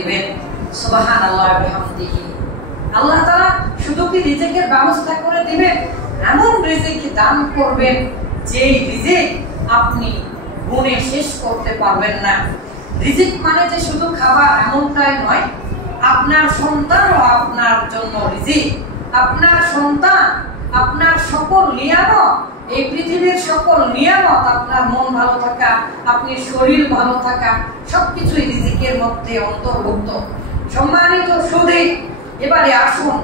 দিবেন। সুবহানাল্লাহ ওয়া বিহামদিহি। আল্লাহ তাআলা শুধু কি রিজিকের ব্যবস্থা করে দিবেন, এমন রিজিক দান করবেন যেই রিজিক আপনি গুণে শেষ করতে পারবেন না। রিজিক মানে যে শুধু খাবার এমনটাই নয়, আপনার সন্তানও আপনার জন্য রিজিক। আপনার সন্তান, আপনার সকল নিয়ামত, এই পৃথিবীর সকল নিয়ামত, আপনার মন ভালো থাকা, আপনি শরীর ভালো থাকা, সবকিছুই রিজিকের মধ্যে অন্তর্ভুক্ত। সম্মানিত সুধী, এবারে আসুন,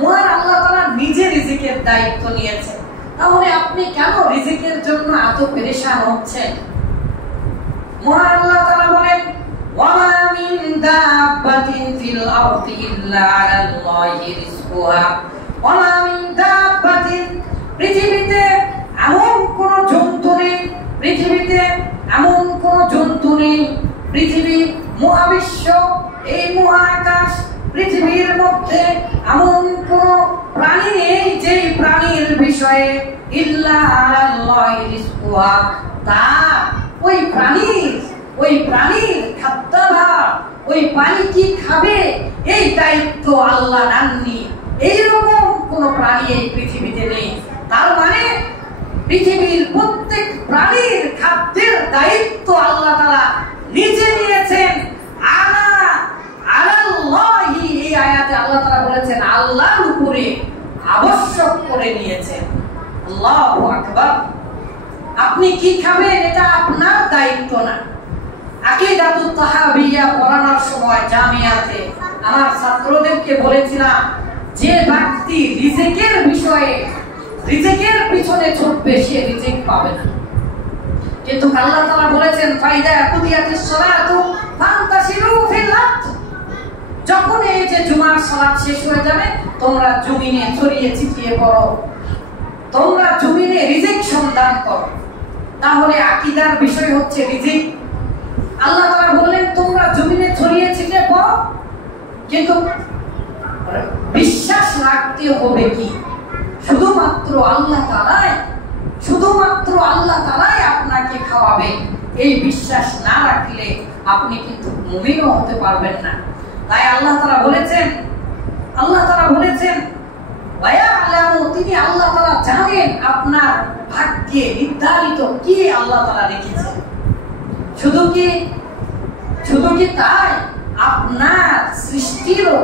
মহান আল্লাহ তাআলা নিজে রিজিকের দায়িত্ব নিয়েছেন, তাহলে আপনি কেন রিজিকের জন্য এত পেরেশান হচ্ছেন? মহান আল্লাহ তাআলা বলেন, ওয়ামা মিন দাব্বাতিন ফিল আরদি ইল্লা আলাল্লাহি রিজকুহা। ওয়ামা মিন দাব্বাতিন, পৃথিবীতে এমন কোন জন্তু নেই, পৃথিবীতে এমন কোন জন্তু নেই, পৃথিবী, মহাবিশ্ব, এই মহাকাশ, পৃথিবীর মধ্যে এমন কোন প্রাণী নেই যে প্রাণীর বিষয়ে ইল্লা আলাল্লাহি রিজকুহা, তা ওই প্রাণীর খাদ্যাভার, ওই প্রাণী কি খাবে এই দায়িত্ব আল্লাহ নেননি। এইরকম কোন প্রাণী এই পৃথিবীতে নেই। তার মানে পৃথিবীর প্রত্যেক প্রাণীর খাদ্যের দায়িত্ব আল্লাহ তাআলা নিজে নিয়েছেন। আলাল্লাহি, এই আয়াতে আল্লাহ তাআলা বলেছেন আল্লাহর উপরে আবশ্যক করে নিয়েছেন। আল্লাহু আকবার। আপনি কি খাবেন এটা আপনার দায়িত্ব না। আকীদাতুত তাহাবিয়া পড়ানোর সময় জামিয়াতে আমার ছাত্রদেরকে বলেছিলাম, যে ব্যক্তি রিজিকের বিষয়ে রিজিকের পিছনে ছুটবে সে রিজিক পাবে না। কিন্তু আল্লাহ তাআলা বলেছেন, ফাইদা কুদিয়াতিস সালাতু ফান্তাশিরু ফিল আরদ, যখন এই যে জুমার সালাত শেষ হয়ে যাবে তোমরা জমিনে ছড়িয়ে ছিটিয়ে পড়ো, তোমরা জমিনে রিজিক সন্ধান করো। তাহলে আকীদার বিষয় হচ্ছে রিজিক। আল্লাহ তাআলা বললেন তোমরা জমিনে ছড়িয়ে ছিটিয়ে পড়ো, কিন্তু বিশ্বাস রাখতে হবে কি শুধুমাত্র আল্লাহ তাআলাই আপনাকে খাওয়াবে। এই বিশ্বাস না রাখলে আপনি কিন্তু মুমিনও হতে পারবেন না। তাই আল্লাহ তাআলা বলেছেন ওয়ায়ালামু, তিনি আল্লাহ তাআলা জানেন আপনার ভাগ্যে নির্ধারিত কি আল্লাহ তাআলা রেখেছেন। শুধু কি তাই, আপনার সৃষ্টিরও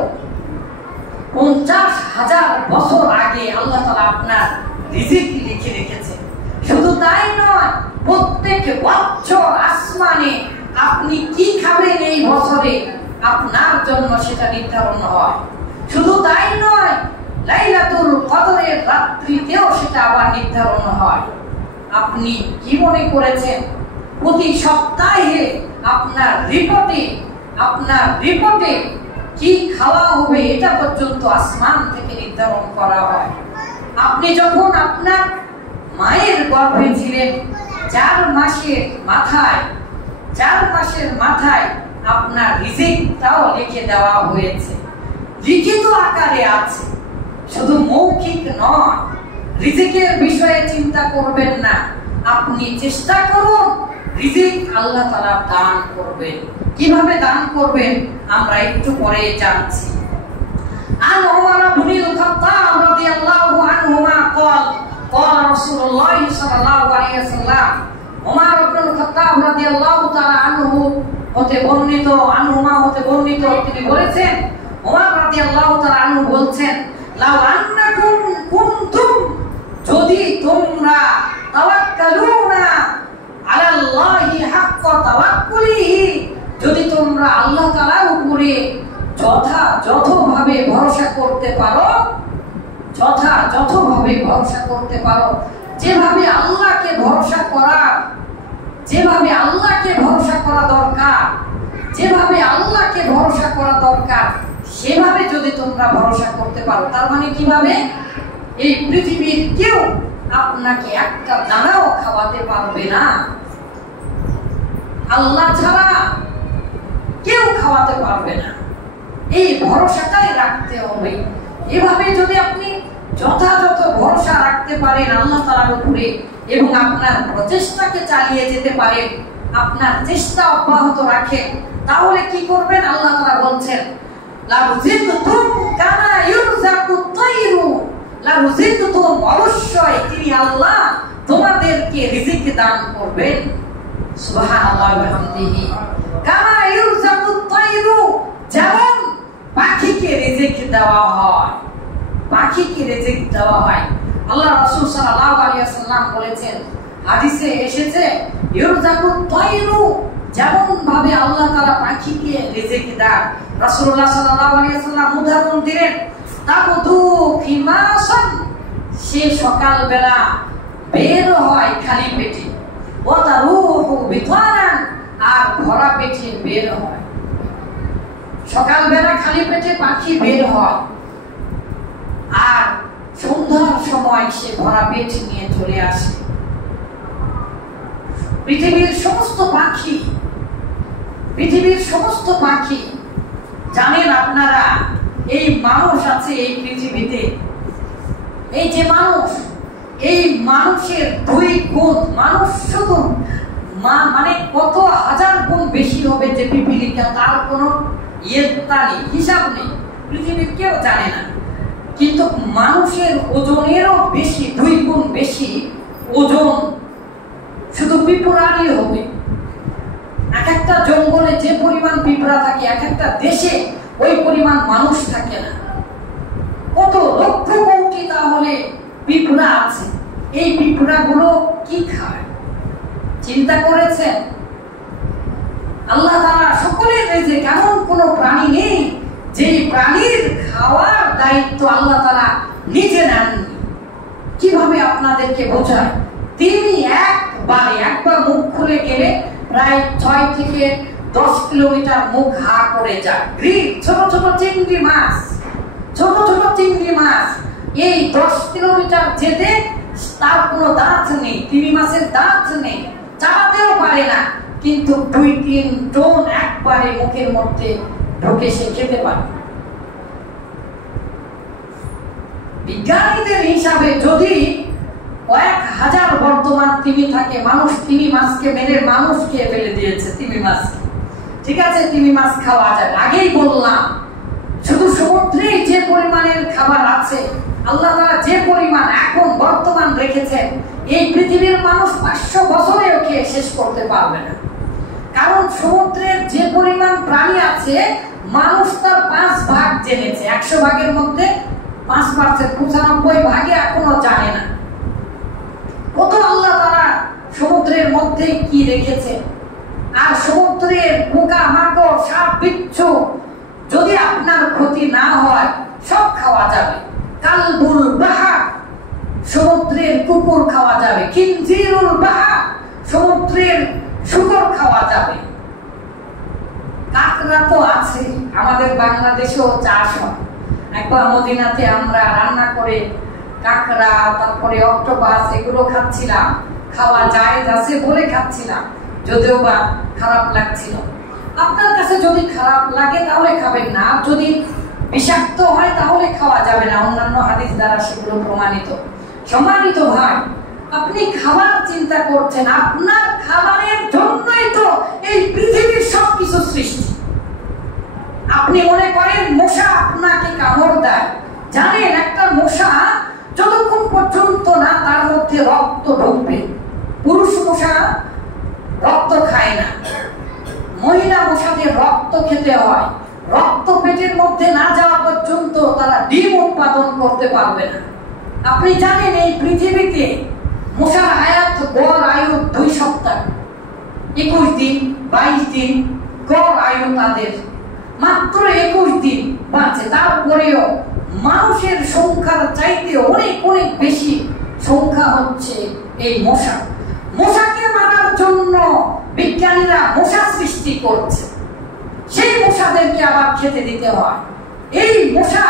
50,000 বছর আগে আল্লাহ তাআলা আপনার রিজিক লিখে রেখেছে। শুধু তাই নয়, প্রত্যেক বছর আসমানে আপনি কি খাবেন এই বছরে আপনার জন্য সেটা নির্ধারণ হয়। শুধু তাই নয়, লাইলাতুল কদরের রাত্রিতেও সেটা আবার নির্ধারণ হয়। আপনি কি মনে করেছেন প্রতি সপ্তাহে আপনার রিপোর্টে কি খাওয়া হবে এটা পর্যন্ত আসমান থেকে নির্ধারণ করা হয়। আপনি যখন আপনার মায়ের গর্ভে ছিলেন 4 মাসের মাথায় আপনার রিজিকটাও লিখে দেওয়া হয়েছে, লিখিত আকারে আছে, শুধু মৌখিক নয়। রিজিকের বিষয়ে চিন্তা করবেন না, আপনি চেষ্টা করুন রিজিক আল্লাহ তাআলা দান করবেন। কিভাবে দান করবেন আমরা একটু পরে জানছি। আন ওমর ইবনুল খাত্তাব রাদিয়াল্লাহু আনহুমা قال رسول الله صلى الله عليه وسلم, ওমর ইবনুল খাত্তাব রাদিয়াল্লাহু তাআলা হতে বর্ণিত তিনি বলেছেন, ওমর রাদিয়াল্লাহু তাআলা আনহু বলছেন, লাউ আন্নাকুম কুনতুম, যদি তোমরা তাওয়াক্কালুনা আলাল্লাহি হাক্কা তাওয়াক্কুলিহি, যদি তোমরা আল্লাহ তাআলার উপরে যথাযথভাবে ভরসা করতে পারো, যেভাবে আল্লাহকে ভরসা করা দরকার, সেভাবে যদি তোমরা ভরসা করতে পারো। তার মানে কিভাবে? এই পৃথিবীর কেউ আপনাকে একটা দানাও খাওয়াতে পারবে না, আল্লাহ ছাড়া কেউ খাওয়াতে পারবে না। এই ভরসাটাই রাখতে হবে। এভাবে যদি আপনি যথাযথ ভরসা রাখতে পারেন আল্লাহ তাআলার উপরে এবং আপনার প্রচেষ্টাকে চালিয়ে যেতে পারেন, আপনার চেষ্টা অব্যাহত রাখেন, তাহলে কি করবেন? আল্লাহ তাআলা বলছেন লারুজিকতুম কামা ইউরযাকুত তায়রু, লারুজিকতুম, অবশ্যই তিনি আল্লাহ তোমাদেরকে রিজিক দান করবেন। সুবহানাল্লাহ ওয়া বিহামদিহি। কামা ইউরযাকুত তায়রু, যেমন পাখিকে রিজিক দেওয়া হয়, পাখিকে রিজিক দেওয়া হয়। আল্লাহ রাসূল সাল্লাল্লাহু আলাইহি ওয়াসাল্লাম বলেছেন, হাদিসে এসেছে ইউরযাকুত তায়রু, যেমন ভাবে আল্লাহ তাআলা পাখিকে রিজিক দেন। রাসূলুল্লাহ সাল্লাল্লাহু আলাইহি ওয়াসাল্লাম উদাহরণ দিলেন, তাকুদু খিমাসান, সে সকাল বেলা বের হয় খালি পেটে, ওয়া তারুহু বিতানান, আর ভরা পেটে বের হয়। সকাল বেলা খালি পেটে পাখি বের হয়, আর সন্ধ্যার সময় সে ভরা পেট নিয়ে চলে আসে। পৃথিবীর সমস্ত পাখি, পৃথিবীর সমস্ত পাখি, জানেন আপনারা এই মানুষ আছে এই পৃথিবীতে, এই যে মানুষ, এই মানুষের 2 গুণ, মানুষ শুধু মানে কত হাজার গুণ বেশি হবে যে পিপিলিকা, তার কোনো হিসাব নেই, পৃথিবীর কেউ জানে না। কিন্তু মানুষের ওজনেরও বেশি, 2 গুণ বেশি ওজন শুধু পিঁপড়ারই হবে। এক একটা জঙ্গলে যে পরিমাণ পিঁপড়া থাকে, এক একটা দেশে ওই পরিমাণ মানুষ থাকে না। কত লক্ষ কোটি তাহলে পিঁপড়া আছে। এই পিঁপড়াগুলো কি খায় চিন্তা করেছেন? আল্লাহ তাআলা সকলের রিজিক, এমন কোনো প্রাণী নেই যে প্রাণীর খাওয়ার দায়িত্ব আল্লাহ তাআলা নিজে নেননি। কিভাবে আপনাদেরকে বোঝায়? তিনি একবার মুখ খুলে গেলে প্রায় 6 থেকে 10 কিলোমিটার মুখ হা করে যায়। ছোট ছোট চিংড়ি মাছ, ছোট ছোট চিংড়ি মাছ এই 10 কিলোমিটার যেতে তার কোনো দাঁত নেই, তিমি মাছের দাঁত নেই, চালাতেও পারে না, কিন্তু 2-3 টন একবারে মুখের মধ্যে ঢুকে সে খেতে পারে। বিজ্ঞানীদের হিসাবে যদি কয়েক হাজার বর্তমান তিমি থাকে, মানুষ তিমি মাছকে মেরে মানুষ খেয়ে ফেলে দিয়েছে তিমি মাছকে। ঠিক আছে, তিমি মাছ খাওয়া যায়। আগেই বললাম, শুধু সমুদ্রে যে পরিমাণের খাবার আছে, আল্লাহ তাআলা যে পরিমাণ এখন বর্তমান রেখেছেন, এই পৃথিবীর মানুষ 500 বছরেও খেয়ে শেষ করতে পারবে না। কারণ সমুদ্রের যে পরিমাণ প্রাণী আছে, মানুষ তার 5 ভাগ জেনেছে। 100 ভাগের মধ্যে 5%, 95 ভাগে এখনো জানে না। কত আল্লাহ তাআলা সমুদ্রের মধ্যে কি রেখেছে। আর সমুদ্রের পোকা মাকড়, সাপ বিচ্ছু যদি আপনার ক্ষতি না হয়, সব খাওয়া যাবে। কালবুল বাহার, সমুদ্রের কুকুর খাওয়া যাবে। খিনজিরুল বাহার, সমুদ্রের শুকর খাওয়া যাবে। কাকড়া তো আছে, আমাদের বাংলাদেশেও চাষ হয়। একবার মদিনাতে আমরা রান্না করে কাকড়া, তারপরে অক্টোপাস এগুলো খাচ্ছিলাম। খাওয়া যায় আছে বলে খাচ্ছিলাম, যদিও বা খারাপ লাগছিল। আপনার কাছে যদি খারাপ লাগে তাহলে খাবেন না, যদি বিষাক্ত হয় তাহলে খাওয়া যাবে না। অন্যান্য হাদিস দ্বারা সেগুলো প্রমাণিত। সম্মানিত ভাই, আপনি খাবার চিন্তা করছেন, আপনার খাবারের জন্যই তো এই পৃথিবীর সবকিছু সৃষ্টি। আপনি মনে করেন মশা আপনাকে কামড় দেয়, জানেন একটা মশা যতক্ষণ পর্যন্ত না তার মধ্যে রক্ত ঢুকবে, পুরুষ মশা রক্ত খায় না, মহিলা মশাদের রক্ত খেতে হয়। রক্ত পেটের মধ্যে না যাওয়া পর্যন্ত তারা ডিম উৎপাদন করতে পারবে না। আপনি জানেন এই পৃথিবীতে মশার হায়াত, গড় আয়ু 2 সপ্তাহ, 21 দিন 22 দিন গড় আয়ু তাদের, মাত্র 21 দিন বাঁচে। তারপরেও মানুষের সংখ্যার চাইতে অনেক অনেক বেশি সংখ্যা হচ্ছে এই মশা। মশাকে মারার জন্য বিজ্ঞানীরা মশা সৃষ্টি করছে, সেই মশাদেরকে আবার খেতে দিতে হয়। এই মশা,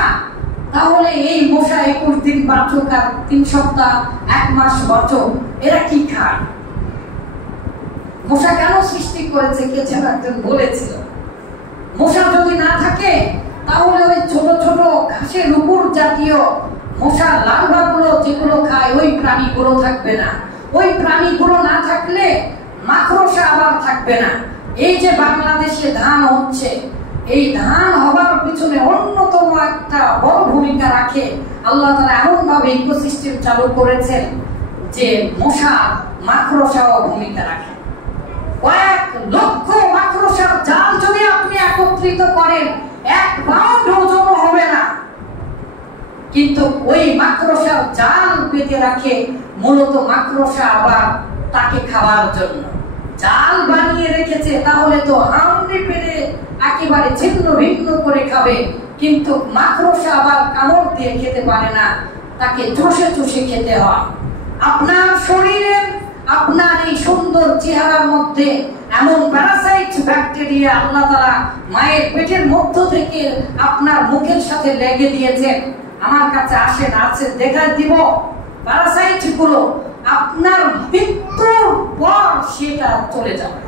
তাহলে এই মশা 21 দিন বাঁচুক আর 3 সপ্তাহ 1 মাস বাঁচুক, এরা কি খায়? মশা কেন সৃষ্টি করেছে কে যেন একজন বলেছিল, মশা যদি না থাকে তাহলে ওই ছোট ছোট ঘাসের উপর জাতীয় মশার লার্ভাগুলো যেগুলো খায় ওই প্রাণীগুলো থাকবে না। ওই প্রাণীগুলো না থাকলে মাকড়সা আবার থাকবে না। এই যে বাংলাদেশে ধান হচ্ছে, এই ধান হবার পিছনে অন্যতম একটা বড় ভূমিকা রাখে। আল্লাহ তাআলা এমন ভাবে ইকোসিস্টেম চালু করেছেন যে মশা মাকড়সাও ভূমিকা রাখে। কয়েক লক্ষ মাকড়সার জাল যদি আপনি একত্রিত করেন, এক পাউন্ড ওজন হবে না, কিন্তু ওই মাকড়সার জাল পেতে রাখে মূলত মাকড়সা আবার তাকে খাওয়ার জন্য জাল বানিয়ে রেখেছে। তাহলে তো হামড়ে পেরে একেবারে ছিন্ন ভিন্ন করে খাবে, কিন্তু মাকড়সা আবার কামড় দিয়ে খেতে পারে না, তাকে চষে চষে খেতে হয়। আপনার শরীরের, আপনার এই সুন্দর চেহারার মধ্যে এমন প্যারাসাইট ব্যাকটেরিয়া আল্লাহ তাআলা মায়ের পেটের মধ্য থেকে আপনার মুখের সাথে লেগে দিয়েছেন। আমার কাছে আসেন, আছে দেখা দিব প্যারাসাইট গুলো আপনার মৃত্যুর পর সেটা চলে যাবে।